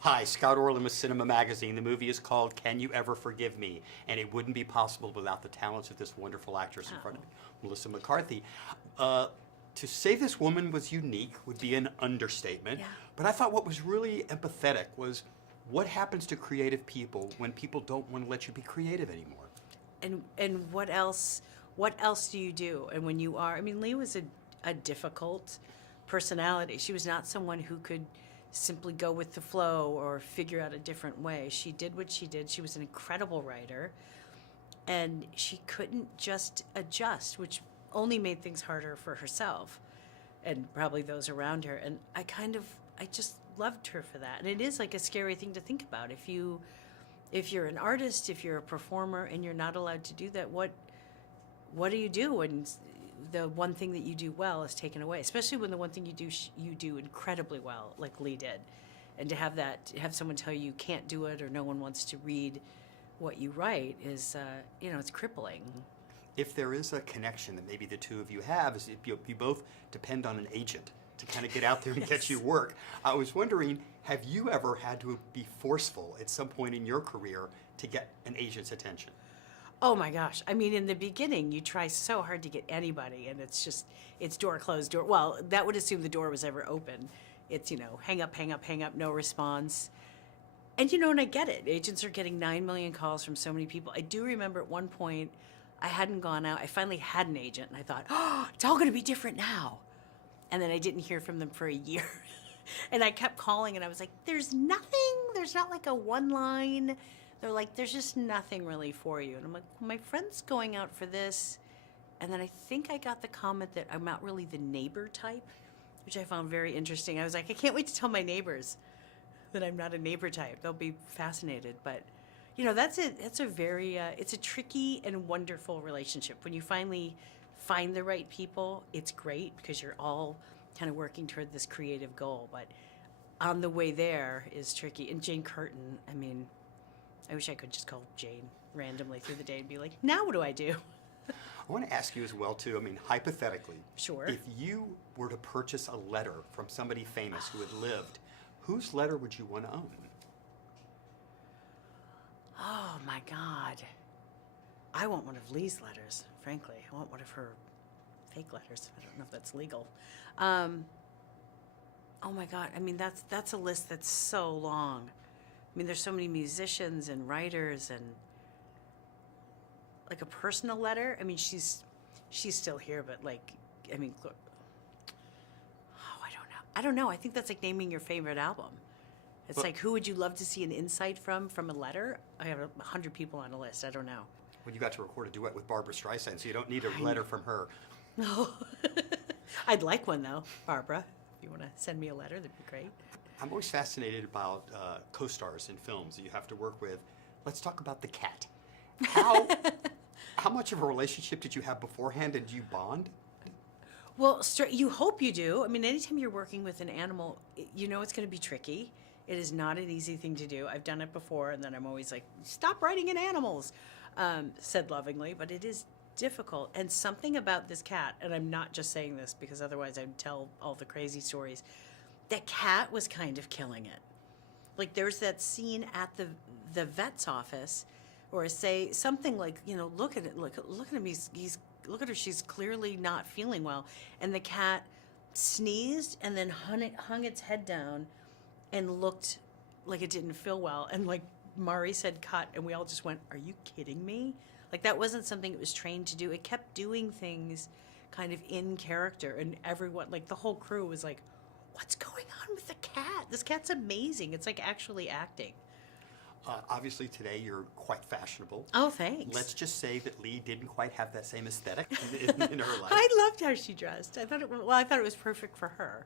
Hi, Scott Orland with CINEMA-Magazin. The movie is called Can You Ever Forgive Me? And it wouldn't be possible without the talents of this wonderful actress in front of me, Melissa McCarthy. To say this woman was unique would be an understatement. Yeah. But I thought what was really empathetic was what happens to creative people when people don't want to let you be creative anymore. And what else do you do? And when you are, I mean, Lee was a difficult personality. She was not someone who could simply go with the flow or figure out a different way. She did what she did. She was an incredible writer, and she couldn't just adjust, which only made things harder for herself and probably those around her. And I just loved her for that. And it is like a scary thing to think about. If you're an artist, if you're a performer and you're not allowed to do that, what do you do when the one thing that you do well is taken away, especially when the one thing you do incredibly well, like Lee did. And to have someone tell you can't do it or no one wants to read what you write is, it's crippling. If there is a connection that maybe the two of you have, is if you both depend on an agent to kind of get out there and get you work. I was wondering, have you ever had to be forceful at some point in your career to get an agent's attention? Oh my gosh. I mean, in the beginning, you try so hard to get anybody, and it's door closed, door. Well, that would assume the door was ever open. It's, hang up, no response. And, and I get it. Agents are getting 9 million calls from so many people. I do remember at one point, I hadn't gone out. I finally had an agent, and I thought, oh, it's all going to be different now. And then I didn't hear from them for a year. And I kept calling, and I was like, there's nothing. There's not like a one line. They're like, there's just nothing really for you. And I'm like, well, my friend's going out for this. And then I think I got the comment that I'm not really the neighbor type, which I found very interesting. I was like, I can't wait to tell my neighbors that I'm not a neighbor type. They'll be fascinated. But, that's it. That's a very, it's a tricky and wonderful relationship. When you finally find the right people, it's great because you're all kind of working toward this creative goal. But on the way there is tricky. And Jane Curtin, I mean, I wish I could just call Jane randomly through the day and be like, now what do I do? I want to ask you as well, too, I mean, hypothetically, Sure. If you were to purchase a letter from somebody famous who had lived, whose letter would you want to own? Oh, my God. I want one of Lee's letters, frankly. I want one of her fake letters. I don't know if that's legal. Oh, my God. I mean, that's a list that's so long. I mean, there's so many musicians and writers and like a personal letter. I mean, she's still here, but I don't know. I don't know. I think that's like naming your favorite album. It's like, who would you love to see an insight from a letter? I have 100 people on a list. I don't know. Well, you got to record a duet with Barbra Streisand, so you don't need a letter from her. No. I'd like one, though, Barbara. If you want to send me a letter, that'd be great. I'm always fascinated about co-stars in films that you have to work with. Let's talk about the cat. How much of a relationship did you have beforehand, and did you bond? Well, you hope you do. I mean, anytime you're working with an animal, it's going to be tricky. It is not an easy thing to do. I've done it before, and then I'm always like, stop writing in animals, said lovingly, but it is difficult. And something about this cat, and I'm not just saying this because otherwise I'd tell all the crazy stories, that cat was kind of killing it. Like there's that scene at the vet's office, or say something like, look at it, look at him, look at her, she's clearly not feeling well, and the cat sneezed and then hung its head down and looked like it didn't feel well, and like Mari said cut, and we all just went, are you kidding me? Like that wasn't something it was trained to do. It kept doing things kind of in character, and everyone, like the whole crew was like, what's going on with the cat? This cat's amazing. It's like actually acting. Obviously today you're quite fashionable. Oh, thanks. Let's just say that Lee didn't quite have that same aesthetic in her life. I loved how she dressed. I thought it was perfect for her.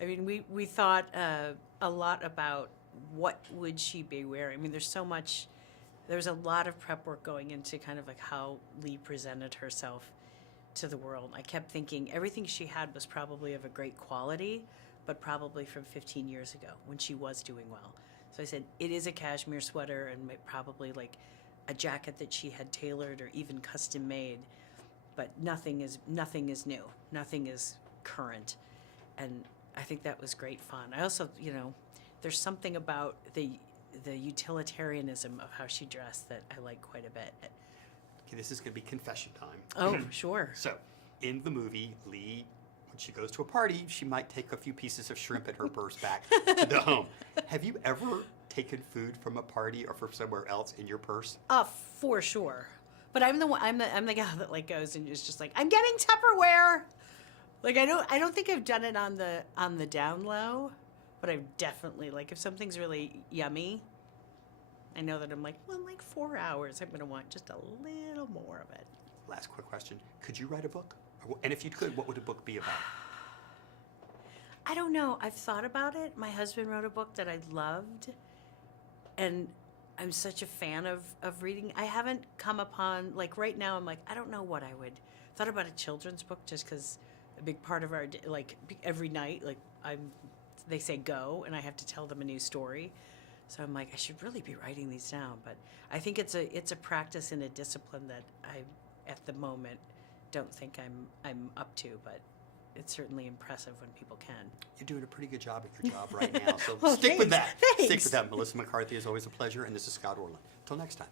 I mean, we thought a lot about what would she be wearing. I mean, there's a lot of prep work going into kind of like how Lee presented herself to the world. I kept thinking everything she had was probably of a great quality, but probably from 15 years ago when she was doing well. So I said, it is a cashmere sweater and probably like a jacket that she had tailored or even custom made, but nothing is new. Nothing is current. And I think that was great fun. I also, there's something about the utilitarianism of how she dressed that I like quite a bit. Okay, this is going to be confession time. Oh, sure. So, in the movie, Lee, when she goes to a party, she might take a few pieces of shrimp in her purse back to the home. Have you ever taken food from a party or from somewhere else in your purse? For sure. But I'm the one. I'm the gal that like goes and is just like, I'm getting Tupperware. Like I don't think I've done it on the down low, but I've definitely, like, if something's really yummy, I know that I'm like, well, in like 4 hours, I'm gonna want just a little more of it. Last quick question: could you write a book? And if you could, what would a book be about? I don't know. I've thought about it. My husband wrote a book that I loved, and I'm such a fan of reading. I haven't come upon, like, right now I'm like, I don't know what I would. Thought about a children's book just because a big part of our, like, every night, like, they say go, and I have to tell them a new story. So I'm like, I should really be writing these down. But I think it's a practice and a discipline that I, at the moment, don't think I'm up to, but it's certainly impressive when people can. You're doing a pretty good job at your job right now, so Well, stick with thanks. that. Stick Thanks. with that. Melissa McCarthy, is always a pleasure, and this is Scott Orland. Till next time.